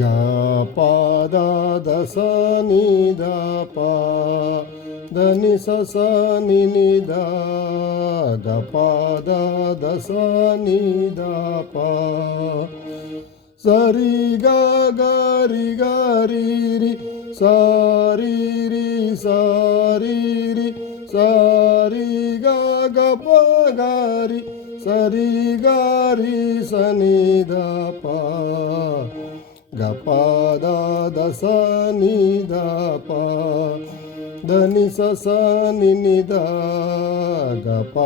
ಗ ಪ the the ಸ ನಿ ದ ಪ ದ ನಿ ಸ ಸ ನಿ ನಿ ದ ಗ ಪ ದ ದ ಸ ನಿ ದ ಪ ಸ ರಿ ಗ ಗ ರಿ ಗ ರಿ ರಿ ಸ ರಿ ರಿ ಸ ರಿ ರಿ ಸ ರಿ ಗ ಗ ಪ ಗ ರಿ ಸ ರಿ ಗ ರಿ ಸ ನಿ ದ ಪ ಗ ಪ ದ ದ ಸ ನಿ ದ ಪ ದ ನಿ ಸ ಸ ನಿ ನಿ ದ ಗ ಪ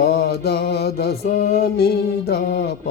ದ ದ ಸ ನಿ ದ ಪ